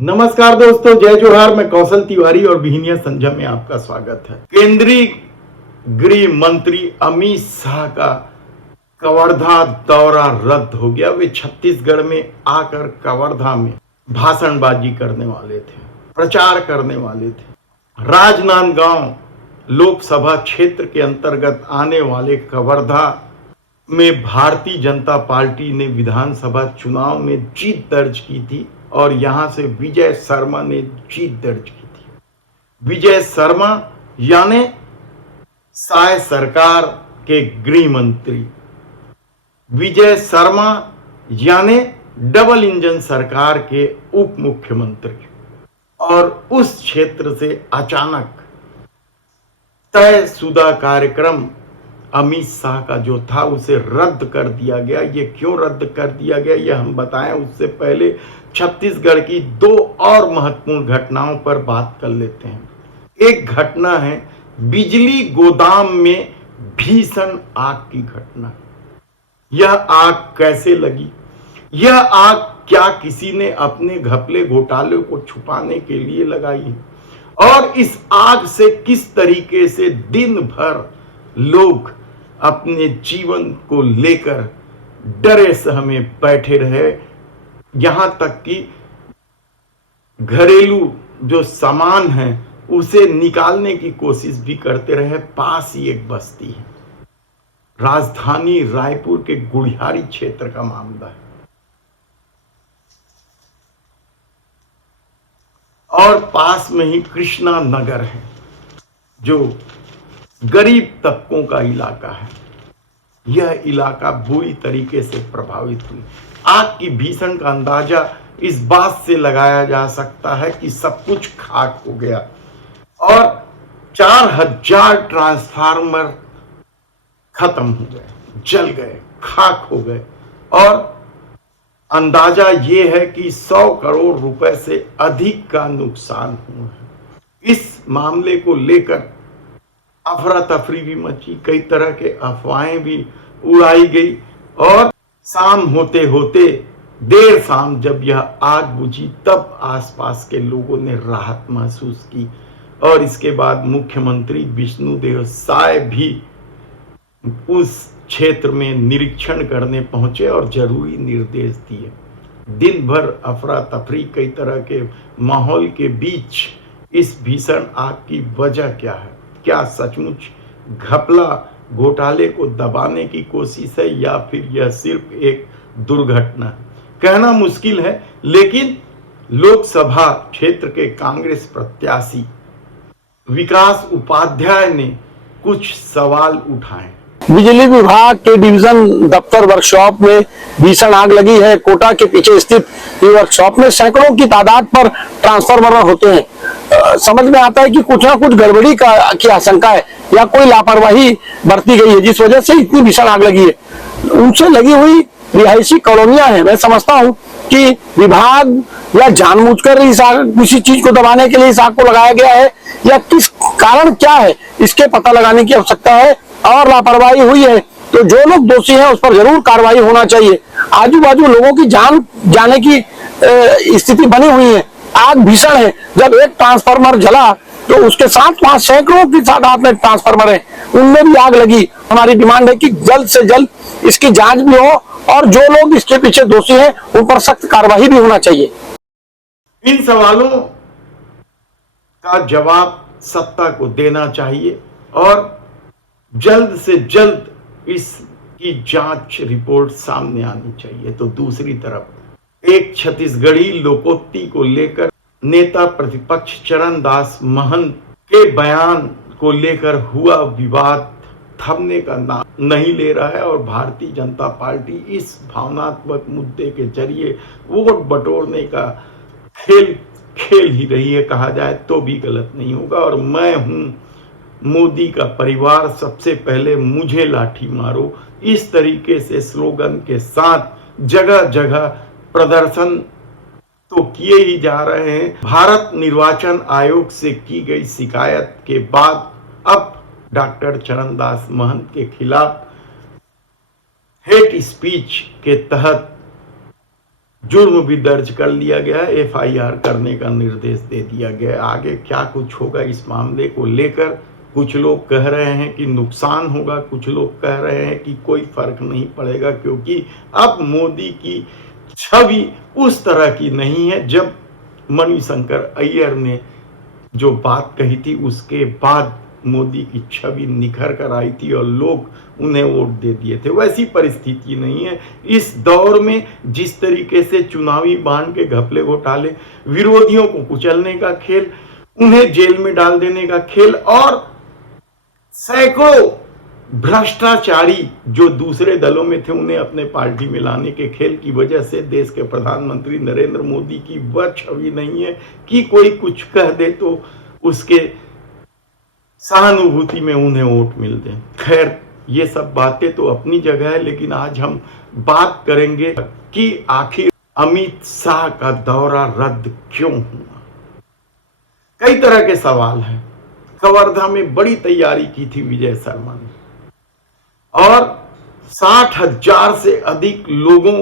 नमस्कार दोस्तों, जय जोहार। मैं कौशल तिवारी और विहिनिया संध्या में आपका स्वागत है। केंद्रीय गृह मंत्री अमित शाह का कवर्धा दौरा रद्द हो गया। वे छत्तीसगढ़ में आकर कवर्धा में भाषणबाजी करने वाले थे, प्रचार करने वाले थे। राजनांदगांव लोकसभा क्षेत्र के अंतर्गत आने वाले कवर्धा में भारतीय जनता पार्टी ने विधानसभा चुनाव में जीत दर्ज की थी और यहां से विजय शर्मा ने जीत दर्ज की थी। विजय शर्मा यानी शाह सरकार के गृह मंत्री, विजय शर्मा यानी डबल इंजन सरकार के उप मुख्यमंत्री। और उस क्षेत्र से अचानक तयशुदा कार्यक्रम अमित शाह का जो था उसे रद्द कर दिया गया। ये क्यों रद्द कर दिया गया ये हम बताएं, उससे पहले छत्तीसगढ़ की दो और महत्वपूर्ण घटनाओं पर बात कर लेते हैं। एक घटना है बिजली गोदाम में भीषण आग की घटना। यह आग कैसे लगी? यह आग क्या किसी ने अपने घपले घोटाले को छुपाने के लिए लगाई? और इस आग से किस तरीके से दिन भर लोग अपने जीवन को लेकर डरे सहमे बैठे रहे, यहां तक कि घरेलू जो सामान है उसे निकालने की कोशिश भी करते रहे। पास ही एक बस्ती है, राजधानी रायपुर के गुढ़ियारी क्षेत्र का मामला है। और पास में ही कृष्णा नगर है जो गरीब तबकों का इलाका है। यह इलाका बुरी तरीके से प्रभावित हुई। आग की भीषण का अंदाजा इस बात से लगाया जा सकता है कि सब कुछ खाक हो गया और 4000 ट्रांसफार्मर खत्म हो गए, जल गए, खाक हो गए। और अंदाजा यह है कि 100 करोड़ रुपए से अधिक का नुकसान हुआ है। इस मामले को लेकर अफरा तफरी भी मची, कई तरह के अफवाहें भी उड़ाई गई। और शाम होते होते देर शाम जब यह आग बुझी तब आसपास के लोगों ने राहत महसूस की। और इसके बाद मुख्यमंत्री विष्णुदेव साय भी उस क्षेत्र में निरीक्षण करने पहुंचे और जरूरी निर्देश दिए। दिन भर अफरा तफरी, कई तरह के माहौल के बीच इस भीषण आग की वजह क्या है? क्या सचमुच घपला घोटाले को दबाने की कोशिश है या फिर यह सिर्फ एक दुर्घटना है? कहना मुश्किल है, लेकिन लोकसभा क्षेत्र के कांग्रेस प्रत्याशी विकास उपाध्याय ने कुछ सवाल उठाए। बिजली विभाग के डिवीजन दफ्तर वर्कशॉप में भीषण आग लगी है। कोटा के पीछे स्थित ये वर्कशॉप में सैकड़ों की तादाद पर ट्रांसफार्मर होते हैं। समझ में आता है कि कुछ ना कुछ गड़बड़ी की आशंका है या कोई लापरवाही बरती गई है जिस वजह से इतनी भीषण आग लगी है। उनसे लगी हुई रिहायशी कॉलोनियां हैं। मैं समझता हूं कि विभाग या जानबूझकर इस आग किसी चीज को दबाने के लिए इस आग को लगाया गया है या किस कारण क्या है इसके पता लगाने की आवश्यकता है। और लापरवाही हुई है तो जो लोग दोषी हैं उस पर जरूर कार्रवाई होना चाहिए। आजू बाजू लोगों की जान जाने की स्थिति बनी हुई है। आग भीषण है। जब एक ट्रांसफार्मर जला तो उसके साथ वहां सैकड़ों की तादाद में ट्रांसफार्मर है, उनमें भी आग लगी। हमारी डिमांड है कि जल्द से जल्द इसकी जांच भी हो और जो लोग इसके पीछे दोषी हैं उन पर सख्त कार्रवाई भी होना चाहिए। इन सवालों का जवाब सत्ता को देना चाहिए और जल्द से जल्द इसकी जांच रिपोर्ट सामने आनी चाहिए। तो दूसरी तरफ एक छत्तीसगढ़ी लोकोक्ति को लेकर नेता प्रतिपक्ष चरणदास महंत के बयान को लेकर हुआ विवाद थमने का नाम नहीं ले रहा है और भारतीय जनता पार्टी इस भावनात्मक मुद्दे के जरिए वोट बटोरने का खेल ही रही है, कहा जाए तो भी गलत नहीं होगा। और मैं हूं मोदी का परिवार, सबसे पहले मुझे लाठी मारो, इस तरीके से स्लोगन के साथ जगह जगह प्रदर्शन तो किए ही जा रहे हैं। भारत निर्वाचन आयोग से की गई शिकायत के बाद अब डॉक्टर चरणदास महंत के खिलाफ हेट स्पीच के तहत जुर्म भी दर्ज कर लिया गया, एफआईआर करने का निर्देश दे दिया गया। आगे क्या कुछ होगा इस मामले को लेकर, कुछ लोग कह रहे हैं कि नुकसान होगा, कुछ लोग कह रहे हैं कि कोई फर्क नहीं पड़ेगा, क्योंकि अब मोदी की छवि उस तरह की नहीं है। जब मणिशंकर अय्यर ने जो बात कही थी उसके बाद मोदी की छवि निखर कर आई थी और लोग उन्हें वोट दे दिए थे, वैसी परिस्थिति नहीं है इस दौर में। जिस तरीके से चुनावी बांड के घपले घोटाले, विरोधियों को कुचलने का खेल, उन्हें जेल में डाल देने का खेल और सैकड़ों भ्रष्टाचारी जो दूसरे दलों में थे उन्हें अपने पार्टी में लाने के खेल की वजह से देश के प्रधानमंत्री नरेंद्र मोदी की वह छवि नहीं है कि कोई कुछ कह दे तो उसके सहानुभूति में उन्हें वोट मिल दे। खैर, ये सब बातें तो अपनी जगह है, लेकिन आज हम बात करेंगे कि आखिर अमित शाह का दौरा रद्द क्यों हुआ। कई तरह के सवाल हैं। कवर्धा में बड़ी तैयारी की थी विजय शर्मा ने और 60,000 से अधिक लोगों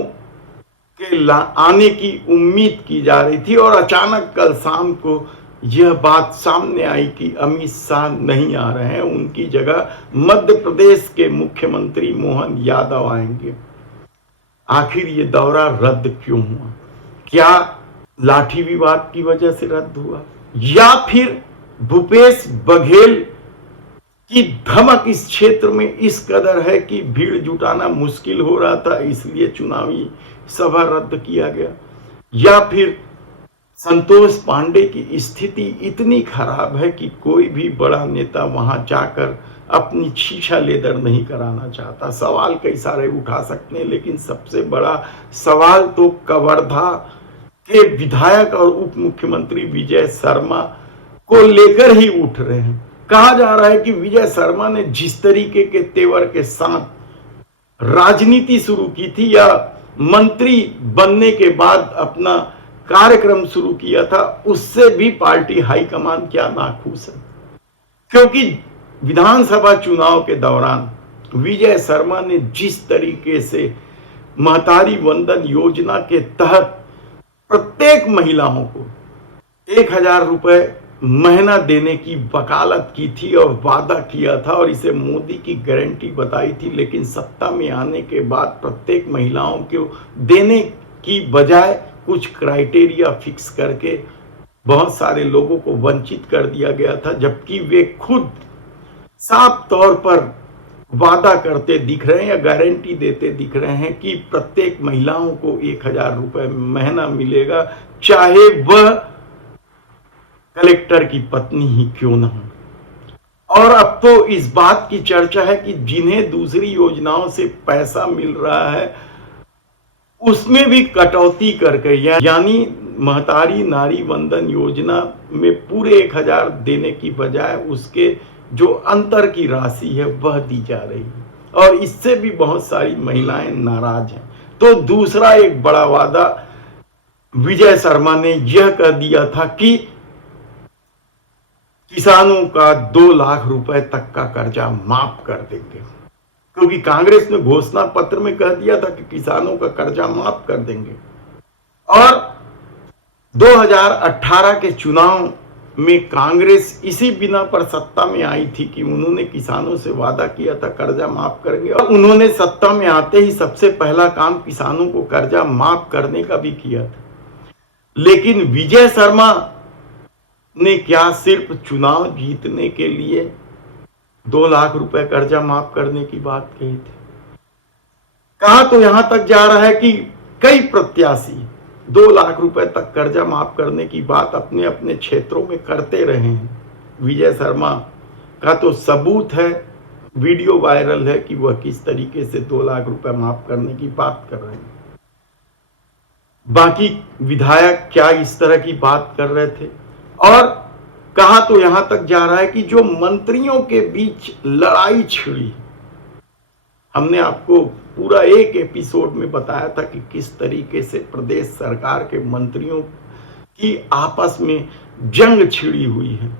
के आने की उम्मीद की जा रही थी और अचानक कल शाम को यह बात सामने आई कि अमित शाह नहीं आ रहे हैं, उनकी जगह मध्य प्रदेश के मुख्यमंत्री मोहन यादव आएंगे। आखिर ये दौरा रद्द क्यों हुआ? क्या लाठी विवाद की वजह से रद्द हुआ या फिर भूपेश बघेल की धमक इस क्षेत्र में इस कदर है कि भीड़ जुटाना मुश्किल हो रहा था, इसलिए चुनावी सभा रद्द किया गया, या फिर संतोष पांडे की स्थिति इतनी खराब है कि कोई भी बड़ा नेता वहां जाकर अपनी शीशा लेदर नहीं कराना चाहता। सवाल कई सारे उठा सकते हैं, लेकिन सबसे बड़ा सवाल तो कवर्धा के विधायक और उप मुख्यमंत्री विजय शर्मा को लेकर ही उठ रहे हैं। कहा जा रहा है कि विजय शर्मा ने जिस तरीके के तेवर के साथ राजनीति शुरू की थी या मंत्री बनने के बाद अपना कार्यक्रम शुरू किया था, उससे भी पार्टी हाईकमान क्या नाखुश है, क्योंकि विधानसभा चुनाव के दौरान विजय शर्मा ने जिस तरीके से महतारी वंदन योजना के तहत प्रत्येक महिलाओं को 1,000 रुपए महीना देने की वकालत की थी और वादा किया था और इसे मोदी की गारंटी बताई थी, लेकिन सत्ता में आने के बाद प्रत्येक महिलाओं को देने की बजाय कुछ क्राइटेरिया फिक्स करके बहुत सारे लोगों को वंचित कर दिया गया था, जबकि वे खुद साफ तौर पर वादा करते दिख रहे हैं या गारंटी देते दिख रहे हैं कि प्रत्येक महिलाओं को 1,000 रुपए महीना मिलेगा, चाहे वह कलेक्टर की पत्नी ही क्यों न हो। और अब तो इस बात की चर्चा है कि जिन्हें दूसरी योजनाओं से पैसा मिल रहा है उसमें भी कटौती करके, यानी महतारी नारी वंदन योजना में पूरे 1,000 देने की बजाय उसके जो अंतर की राशि है वह दी जा रही है और इससे भी बहुत सारी महिलाएं नाराज हैं। तो दूसरा एक बड़ा वादा विजय शर्मा ने यह कह दिया था कि किसानों का 2 लाख रुपए तक का कर्जा माफ कर देंगे, क्योंकि कांग्रेस ने घोषणा पत्र में कह दिया था कि किसानों का कर्जा माफ कर देंगे। और 2018 के चुनाव में कांग्रेस इसी बिना पर सत्ता में आई थी कि उन्होंने किसानों से वादा किया था कर्जा माफ करेंगे और उन्होंने सत्ता में आते ही सबसे पहला काम किसानों को कर्जा माफ करने का भी किया था। लेकिन विजय शर्मा ने क्या सिर्फ चुनाव जीतने के लिए 2 लाख रुपए कर्जा माफ करने की बात कही थी? कहा तो यहां तक जा रहा है कि कई प्रत्याशी 2 लाख रुपए तक कर्जा माफ करने की बात अपने अपने क्षेत्रों में करते रहे हैं। विजय शर्मा का तो सबूत है, वीडियो वायरल है कि वह किस तरीके से 2 लाख रुपए माफ करने की बात कर रहे हैं। बाकी विधायक क्या इस तरह की बात कर रहे थे? और कहा तो यहां तक जा रहा है कि जो मंत्रियों के बीच लड़ाई छिड़ी, हमने आपको पूरा एक एपिसोड में बताया था कि किस तरीके से प्रदेश सरकार के मंत्रियों की आपस में जंग छिड़ी हुई है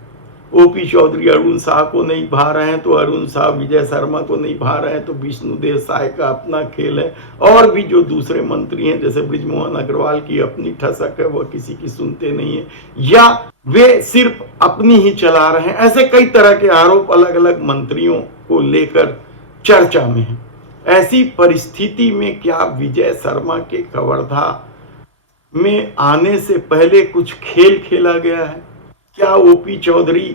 ओपी चौधरी अरुण शाह को नहीं भा रहे हैं तो अरुण शाह विजय शर्मा को नहीं भा रहे हैं तो विष्णुदेव साय का अपना खेल है। और भी जो दूसरे मंत्री हैं जैसे बृजमोहन अग्रवाल की अपनी ठसक है, वह किसी की सुनते नहीं है, या वे सिर्फ अपनी ही चला रहे हैं। ऐसे कई तरह के आरोप अलग अलग मंत्रियों को लेकर चर्चा में है। ऐसी परिस्थिति में क्या विजय शर्मा के कवर्धा में आने से पहले कुछ खेल खेला गया है? क्या ओपी चौधरी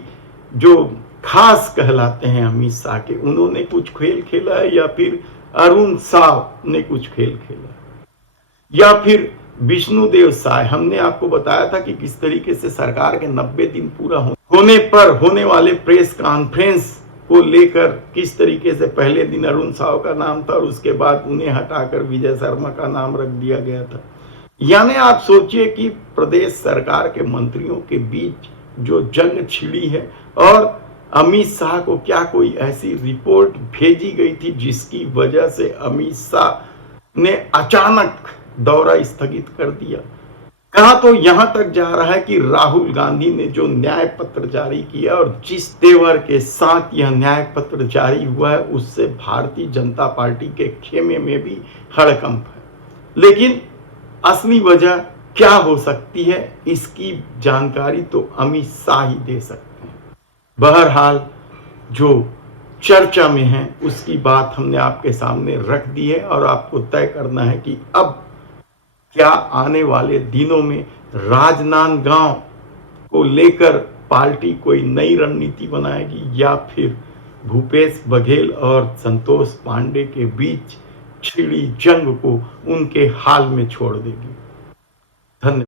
जो खास कहलाते हैं अमित शाह के, उन्होंने कुछ खेल खेला है, या फिर अरुण शाह ने कुछ खेल खेला है, या फिर विष्णुदेव साय? हमने आपको बताया था कि किस तरीके से सरकार के 90 दिन पूरा होने पर होने वाले प्रेस कॉन्फ्रेंस को लेकर किस तरीके से पहले दिन अरुण शाह का नाम था और उसके बाद उन्हें हटाकर विजय शर्मा का नाम रख दिया गया था। यानी आप सोचिए कि प्रदेश सरकार के मंत्रियों के बीच जो जंग छिड़ी है, और अमित शाह को क्या कोई ऐसी रिपोर्ट भेजी गई थी जिसकी वजह से अमित शाह ने अचानक दौरा स्थगित कर दिया? कहा तो यहां तक जा रहा है कि राहुल गांधी ने जो न्याय पत्र जारी किया और जिस तेवर के साथ यह न्याय पत्र जारी हुआ है, उससे भारतीय जनता पार्टी के खेमे में भी हड़कंप है। लेकिन असली वजह क्या हो सकती है, इसकी जानकारी तो अमित शाह ही दे सकते हैं। बहरहाल जो चर्चा में है उसकी बात हमने आपके सामने रख दी है, और आपको तय करना है कि अब क्या आने वाले दिनों में राजनांदगांव को लेकर पार्टी कोई नई रणनीति बनाएगी, या फिर भूपेश बघेल और संतोष पांडे के बीच छिड़ी जंग को उनके हाल में छोड़ देगी।